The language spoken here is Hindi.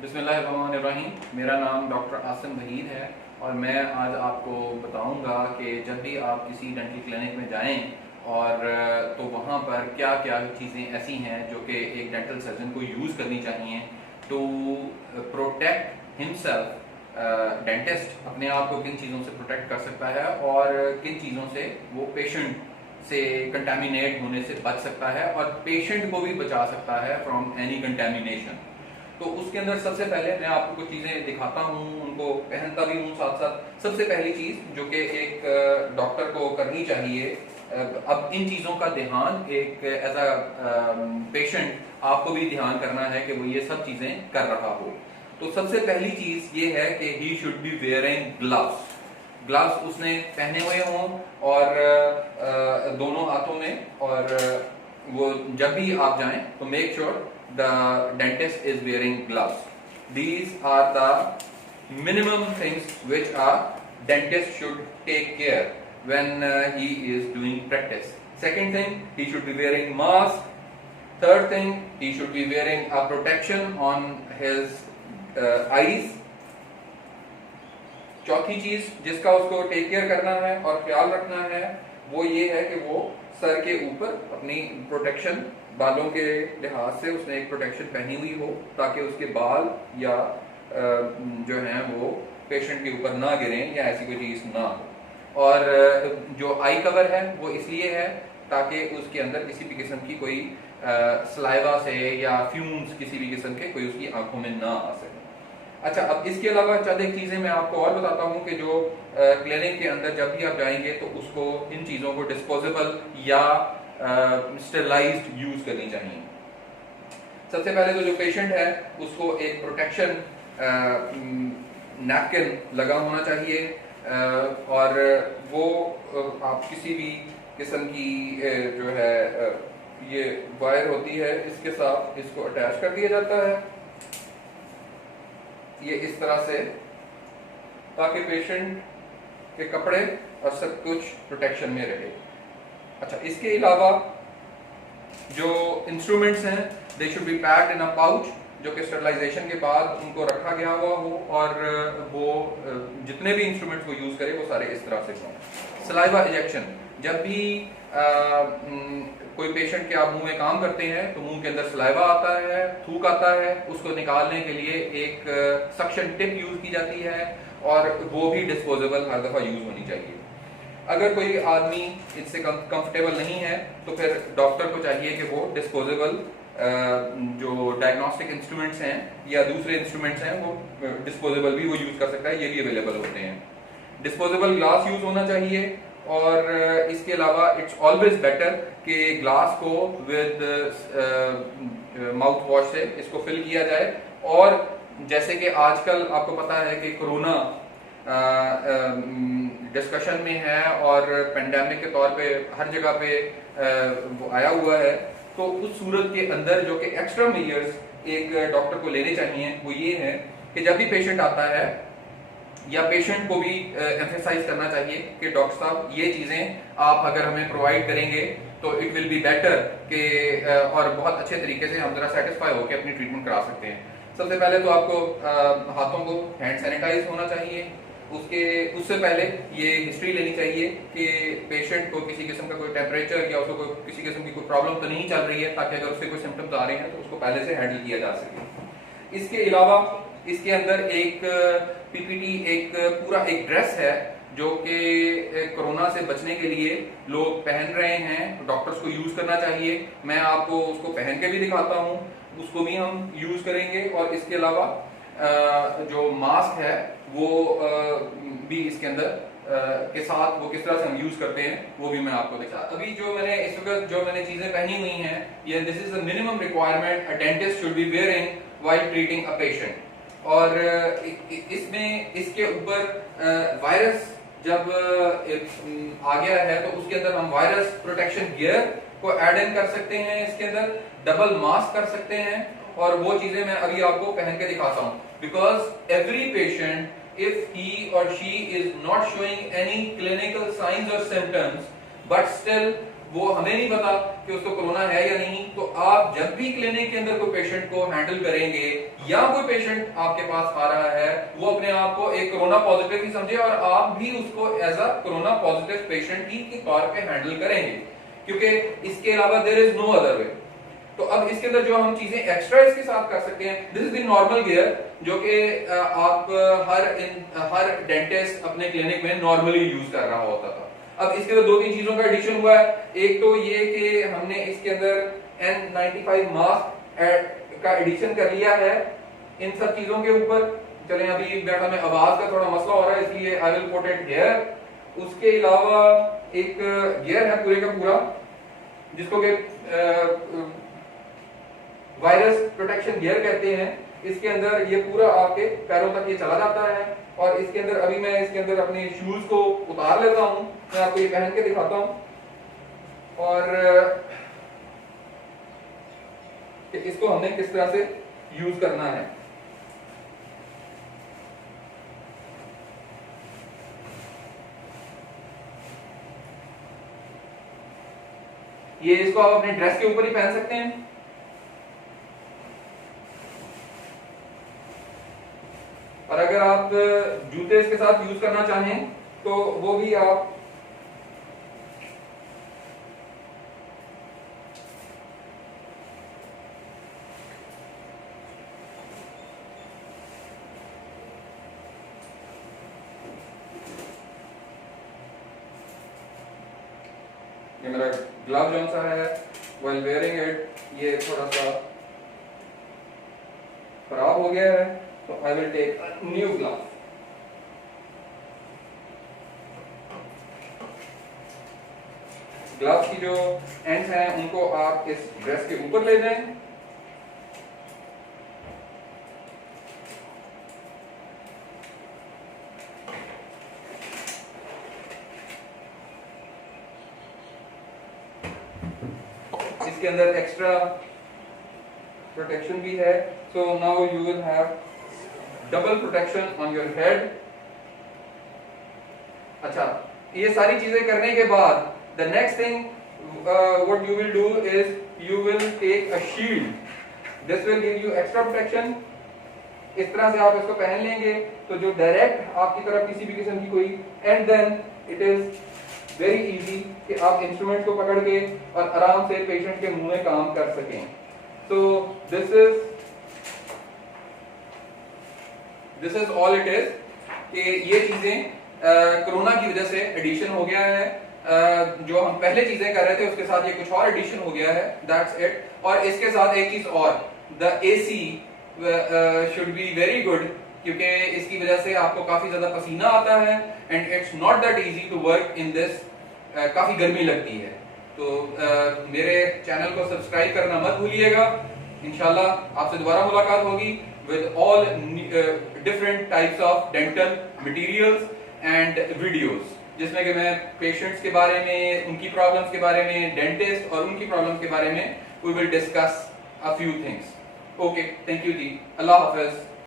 बिस्मिल्लाहिर्रहमानिर्रहीम। मेरा नाम डॉक्टर आसिम वहीद है और मैं आज आपको बताऊंगा कि जब भी आप किसी डेंटल क्लिनिक में जाएं और तो वहाँ पर क्या क्या चीज़ें ऐसी हैं जो कि एक डेंटल सर्जन को यूज़ करनी चाहिए टू प्रोटेक्ट हिमसेल्फ। डेंटिस्ट अपने आप को किन चीज़ों से प्रोटेक्ट कर सकता है और किन चीज़ों से वो पेशेंट से कंटामिनेट होने से बच सकता है और पेशेंट को भी बचा सकता है फ्रॉम एनी कंटामिनेशन। तो उसके अंदर सबसे पहले मैं आपको कुछ चीज़ें दिखाता हूँ, उनको पहनता भी हूँ साथ साथ। सबसे पहली चीज़ जो कि एक डॉक्टर को करनी चाहिए, अब इन चीज़ों का ध्यान एक एज अ पेशेंट आपको भी ध्यान करना है कि वो ये सब चीज़ें कर रहा हो। तो सबसे पहली चीज़ ये है कि he should be wearing gloves. Gloves उसने पहने हुए हों और दोनों हाथों में, और वो जब भी आप जाएं तो make sure the dentist is wearing gloves. These are the minimum things which a dentist should take care when he is doing practice. Second thing, he should be wearing mask. Third thing, he should be wearing a protection on his eyes. चौथी चीज जिसका उसको टेक केयर करना है और ख्याल रखना है वो ये है कि वो सर के ऊपर अपनी प्रोटेक्शन, बालों के लिहाज से उसने एक प्रोटेक्शन पहनी हुई हो ताकि उसके बाल या जो हैं वो पेशेंट के ऊपर ना गिरें या ऐसी कोई चीज़ ना हो। और जो आई कवर है वो इसलिए है ताकि उसके अंदर किसी भी किस्म की कोई सलाइवा से या फ्यूम्स किसी भी किस्म के कोई उसकी आंखों में ना आ सके। अच्छा, अब इसके अलावा चंद एक चीज़ें मैं आपको और बताता हूँ कि जो क्लिनिक के अंदर जब भी आप जाएंगे तो उसको इन चीज़ों को डिस्पोजेबल या स्टेरलाइज्ड यूज करनी चाहिए। सबसे पहले तो जो पेशेंट है उसको एक प्रोटेक्शन नैपकिन लगा होना चाहिए, और वो आप किसी भी किस्म की जो है ये वायर होती है इसके साथ इसको अटैच कर दिया जाता है ये इस तरह से, ताकि पेशेंट के कपड़े और सब कुछ प्रोटेक्शन में रहे। अच्छा, इसके अलावा जो इंस्ट्रूमेंट्स हैं they should be packed in a pouch, जो कि स्टरलाइजेशन के बाद उनको रखा गया हुआ हो, और वो जितने भी इंस्ट्रूमेंट्स को यूज करे वो सारे इस तरह से हों। सलाइवा इजेक्शन, जब भी कोई पेशेंट के आप मुंह में काम करते हैं तो मुंह के अंदर सलाइवा आता है, थूक आता है, उसको निकालने के लिए एक सक्शन टिप यूज की जाती है और वो भी डिस्पोजेबल हर दफा यूज होनी चाहिए। अगर कोई आदमी इससे कंफर्टेबल नहीं है तो फिर डॉक्टर को चाहिए कि वो डिस्पोजेबल जो डायग्नोस्टिक इंस्ट्रूमेंट्स हैं या दूसरे इंस्ट्रूमेंट्स हैं वो डिस्पोजेबल भी वो यूज कर सकता है, ये भी अवेलेबल होते हैं। डिस्पोजेबल ग्लास यूज होना चाहिए, और इसके अलावा इट्स ऑलवेज बेटर कि ग्लास को विद माउथ वॉश से इसको फिल किया जाए। और जैसे कि आजकल आपको पता है कि कोरोना डिस्कशन में है और पेंडेमिक के तौर पे हर जगह पे वो आया हुआ है, तो उस सूरत के अंदर जो कि एक्स्ट्रा मेजर्स एक डॉक्टर को लेने चाहिए वो ये है कि जब भी पेशेंट आता है या पेशेंट को भी एम्फेसाइज करना चाहिए कि डॉक्टर साहब ये चीजें आप अगर हमें प्रोवाइड करेंगे तो इट विल बी बेटर कि और बहुत अच्छे तरीके से हम जरा सेटिस्फाई होकर अपनी ट्रीटमेंट करा सकते हैं। सबसे पहले तो आपको हाथों को हैंड सैनिटाइज होना चाहिए। उससे पहले ये हिस्ट्री लेनी चाहिए कि पेशेंट को किसी किस्म का कोई टेम्परेचर या उसको किसी किस्म की कोई प्रॉब्लम तो नहीं चल रही है, ताकि अगर उससे कोई सिम्टम्स आ रहे हैं तो उसको पहले से हैंडल किया जा सके। इसके अलावा इसके अंदर एक पीपीटी, एक पूरा एक ड्रेस है जो कि कोरोना से बचने के लिए लोग पहन रहे हैं, डॉक्टर्स को यूज करना चाहिए। मैं आपको उसको पहन के भी दिखाता हूँ, उसको भी हम यूज करेंगे। और इसके अलावा जो मास्क है वो भी इसके अंदर के साथ वो किस तरह से हम यूज करते हैं वो भी मैं आपको दिखा। अभी जो मैंने इस वक्त जो मैंने चीजें पहनी हुई हैं, ये this is the minimum requirement a dentist should be wearing while treating a patient. और इसमें इसके ऊपर वायरस जब आ गया है तो उसके अंदर हम वायरस प्रोटेक्शन गियर को ऐड इन कर सकते हैं, इसके अंदर डबल मास्क कर सकते हैं, और वो चीजें मैं अभी आपको पहन के दिखाता हूँ। Because every patient if he और she is not showing any clinical science और सिम्टम्स बट स्टिल वो हमें नहीं पता कि उसको कोरोना है या नहीं, तो आप जब भी क्लिनिक के अंदर कोई पेशेंट को हैंडल करेंगे या कोई पेशेंट आपके पास आ रहा है वो अपने आप को एक कोरोना पॉजिटिव ही समझे और आप भी उसको as a corona positive patient ही के तौर पे हैंडल करेंगे, क्योंकि इसके अलावा there is no other way. तो अब इसके अंदर जो हम चीजें एक्स्ट्रा इसके साथ कर सकते हैं, this is the normal gear जो कि आप हर डेंटिस्ट अपने क्लिनिक में नॉर्मली यूज कर रहा होता था। अब इसके अंदर दो तीन चीजों का एडिशन हुआ है। एक तो ये कि हमने इसके अंदर N95 मास्क का एडिशन कर लिया है इन सब चीजों के ऊपर। चलें, अभी बेटा में आवाज का थोड़ा मसला हो रहा है इसलिए I will put it here. उसके अलावा एक गियर है पूरे का पूरा जिसको कि वायरस प्रोटेक्शन गियर कहते हैं। इसके अंदर ये पूरा आपके पैरों तक ये चला जाता है और इसके अंदर अभी मैं इसके अंदर अपने शूज को उतार लेता हूं, मैं आपको ये पहन के दिखाता हूं और कि इसको हमने किस तरह से यूज करना है। ये इसको आप अपने ड्रेस के ऊपर ही पहन सकते हैं। और अगर आप जूते इसके साथ यूज करना चाहें तो वो भी आप ये मेरा ग्लव जो सा है व्हाइल वेयरिंग इट ये थोड़ा सा खराब हो गया है, तो I will take a new glove. Gloves की जो एंड्स हैं उनको आप इस ड्रेस के ऊपर ले जाएं। इसके अंदर एक्स्ट्रा प्रोटेक्शन भी है, so now you will have double protection on your head. अच्छा, ये सारी चीजें करने के बाद the next thing what you will do is you will take a shield, this will give you extra protection. इस तरह से आप इसको पहन लेंगे तो जो डायरेक्ट आपकी तरफ किसी भी किस्म की कोई, and then it is very easy कि आप इंस्ट्रूमेंट को पकड़ के और आराम से पेशेंट के मुंह में काम कर सकें। तो this is all it is कि ये चीजें कोरोना की वजह से एडिशन हो गया है। जो हम पहले चीजें कर रहे थे उसके साथ ये कुछ और एडिशन हो गया है, दैट्स इट। और इसके साथ एक चीज और, the AC should be very good, क्योंकि इसकी वजह से आपको काफी ज्यादा पसीना आता है and it's not that easy to work in this. काफी गर्मी लगती है। तो मेरे चैनल को सब्सक्राइब करना मत भूलिएगा। इंशाल्लाह आपसे दोबारा मुलाकात होगी with all different types of dental materials and videos, जिसमें कि मैं पेशेंट्स के बारे में, उनकी प्रॉब्लम्स के बारे में, डेंटिस्ट और उनकी प्रॉब्लम्स के बारे में we will discuss a few things. Okay, thank you जी, अल्लाह हाफिज।